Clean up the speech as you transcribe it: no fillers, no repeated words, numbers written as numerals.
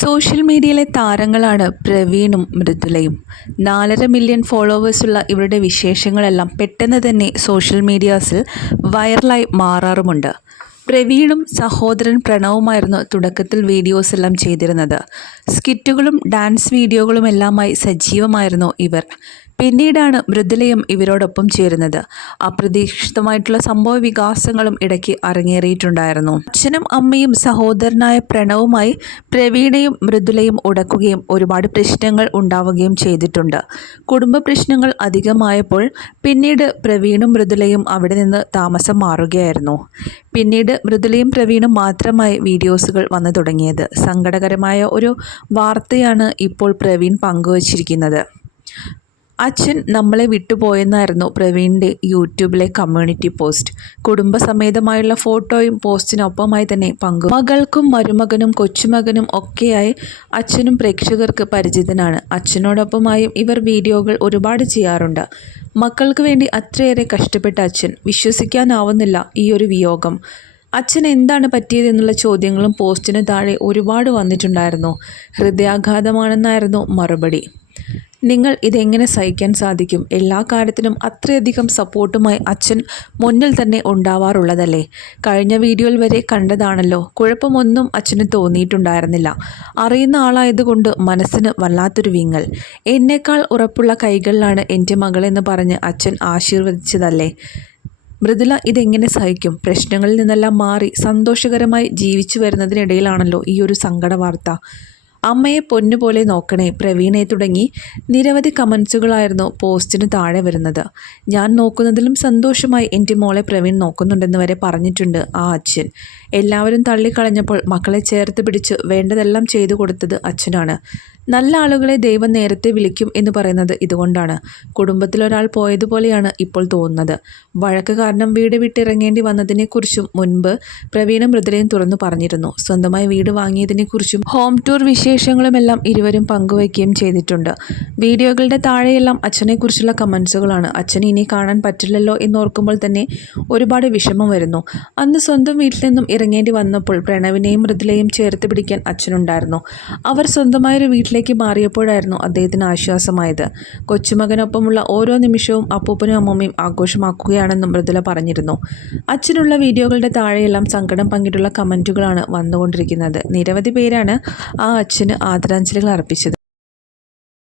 Social മീഡിയയിലെ താരങ്ങളാണ് പ്രവീണും മൃദുലയും. 4.5 million ഫോളോവേഴ്സുള്ള ഇവരുടെ വിശേഷങ്ങളെല്ലാം പെട്ടെന്ന് തന്നെ സോഷ്യൽ മീഡിയാസിൽ വൈറലായി മാറാറുമുണ്ട്. പ്രവീണും സഹോദരൻ പ്രണവുമായിരുന്നു തുടക്കത്തിൽ വീഡിയോസ് എല്ലാം ചെയ്തിരുന്നത്. സ്കിറ്റുകളും ഡാൻസ് വീഡിയോകളുമെല്ലാമായി സജീവമായിരുന്നു ഇവർ. പിന്നീടാണ് മൃദുലയും ഇവരോടൊപ്പം ചേരുന്നത്. അപ്രതീക്ഷിതമായിട്ടുള്ള സംഭവ വികാസങ്ങളും ഇടയ്ക്ക് അരങ്ങേറിയിട്ടുണ്ടായിരുന്നു. അച്ഛനും അമ്മയും സഹോദരനായ പ്രണവുമായി പ്രവീണയും മൃദുലയും ഉടക്കുകയും ഒരുപാട് പ്രശ്നങ്ങൾ ഉണ്ടാവുകയും ചെയ്തിട്ടുണ്ട്. കുടുംബ പ്രശ്നങ്ങൾ അധികമായപ്പോൾ പിന്നീട് പ്രവീണും മൃദുലയും അവിടെ നിന്ന് താമസം മാറുകയായിരുന്നു. പിന്നീട് മൃദുലയും പ്രവീണും മാത്രമായി വീഡിയോസുകൾ വന്നു തുടങ്ങിയത്. സങ്കടകരമായ ഒരു വാർത്തയാണ് ഇപ്പോൾ പ്രവീൺ പങ്കുവച്ചിരിക്കുന്നത്. അച്ഛൻ നമ്മളെ വിട്ടുപോയെന്നായിരുന്നു പ്രവീണിൻ്റെ യൂട്യൂബിലെ കമ്മ്യൂണിറ്റി പോസ്റ്റ്. കുടുംബസമേതമായുള്ള ഫോട്ടോയും പോസ്റ്റിനൊപ്പമായി തന്നെ മകൾക്കും മരുമകനും കൊച്ചുമകനും ഒക്കെയായി അച്ഛനും പ്രേക്ഷകർക്ക് പരിചിതനാണ്. അച്ഛനോടൊപ്പമായും ഇവർ വീഡിയോകൾ ഒരുപാട് ചെയ്യാറുണ്ട്. മക്കൾക്ക് വേണ്ടി അത്രയേറെ കഷ്ടപ്പെട്ട അച്ഛൻ. വിശ്വസിക്കാനാവുന്നില്ല ഈ ഒരു വിയോഗം. അച്ഛൻ എന്താണ് പറ്റിയതെന്നുള്ള ചോദ്യങ്ങളും പോസ്റ്റിന് താഴെ ഒരുപാട് വന്നിട്ടുണ്ടായിരുന്നു. ഹൃദയാഘാതമാണെന്നായിരുന്നു മറുപടി. നിങ്ങൾ ഇതെങ്ങനെ സഹിക്കാൻ സാധിക്കും? എല്ലാ കാര്യത്തിനും അത്രയധികം സപ്പോർട്ടുമായി അച്ഛൻ മുന്നിൽ തന്നെ ഉണ്ടാവാറുള്ളതല്ലേ? കഴിഞ്ഞ വീഡിയോയിൽ വരെ കണ്ടതാണല്ലോ. കുഴപ്പമൊന്നും അച്ഛന് തോന്നിയിട്ടുണ്ടായിരുന്നില്ല. അറിയുന്ന ആളായതുകൊണ്ട് മനസ്സിന് വല്ലാത്തൊരു വിങ്ങൽ. എന്നേക്കാൾ ഉറപ്പുള്ള കൈകളിലാണ് എൻ്റെ മകളെന്ന് പറഞ്ഞ് അച്ഛൻ ആശീർവദിച്ചതല്ലേ? മൃദുല ഇതെങ്ങനെ സഹിക്കും? പ്രശ്നങ്ങളിൽ നിന്നെല്ലാം മാറി സന്തോഷകരമായി ജീവിച്ചു വരുന്നതിനിടയിലാണല്ലോ ഈ ഒരു സങ്കട വാർത്ത. അമ്മയെ പൊന്നുപോലെ നോക്കണേ പ്രവീണെ തുടങ്ങി നിരവധി കമൻസുകളായിരുന്നു പോസ്റ്റിന് താഴെ വരുന്നത്. ഞാൻ നോക്കുന്നതിലും സന്തോഷമായി എൻ്റെ മോളെ പ്രവീൺ നോക്കുന്നുണ്ടെന്ന് വരെ പറഞ്ഞിട്ടുണ്ട് ആ അച്ഛൻ. എല്ലാവരും തള്ളിക്കളഞ്ഞപ്പോൾ മക്കളെ ചേർത്ത് പിടിച്ച് വേണ്ടതെല്ലാം ചെയ്തു കൊടുത്തത് അച്ഛനാണ്. നല്ല ആളുകളെ ദൈവം നേരത്തെ വിളിക്കും എന്ന് പറയുന്നത് ഇതുകൊണ്ടാണ്. കുടുംബത്തിലൊരാൾ പോയതുപോലെയാണ് ഇപ്പോൾ തോന്നുന്നത്. വഴക്ക് കാരണം വീട് വിട്ടിറങ്ങേണ്ടി വന്നതിനെക്കുറിച്ചും മുൻപ് പ്രവീണും മൃദുലയും തുറന്നു പറഞ്ഞിരുന്നു. സ്വന്തമായി വീട് വാങ്ങിയതിനെക്കുറിച്ചും ഹോം ടൂർ വിശേഷങ്ങളുമെല്ലാം ഇരുവരും പങ്കുവയ്ക്കുകയും ചെയ്തിട്ടുണ്ട്. വീഡിയോകളുടെ താഴെയെല്ലാം അച്ഛനെക്കുറിച്ചുള്ള കമൻസുകളാണ്. അച്ഛനെ ഇനി കാണാൻ പറ്റില്ലല്ലോ എന്നോർക്കുമ്പോൾ തന്നെ ഒരുപാട് വിഷമം വരുന്നു. അന്ന് സ്വന്തം വീട്ടിൽ നിന്നും ഇറങ്ങേണ്ടി വന്നപ്പോൾ പ്രണവിനെയും മൃദുലയും ചേർത്ത് പിടിക്കാൻ അച്ഛനുണ്ടായിരുന്നു. അവർ സ്വന്തമായൊരു വീട്ടിലേക്ക് മാറിയപ്പോഴായിരുന്നു അദ്ദേഹത്തിന് ആശ്വാസമായത്. കൊച്ചുമകനൊപ്പമുള്ള ഓരോ നിമിഷവും അപ്പൂപ്പനും അമ്മൂമ്മയും ആഘോഷമാക്കുകയാണെന്നും മൃദുല പറഞ്ഞിരുന്നു. അച്ഛനുള്ള വീഡിയോകളുടെ താഴെയെല്ലാം സങ്കടം പങ്കിട്ടുള്ള കമൻറ്റുകളാണ് വന്നുകൊണ്ടിരിക്കുന്നത്. നിരവധി പേരാണ് ആ അച്ഛന് ആദരാഞ്ജലികൾ അർപ്പിച്ചത്.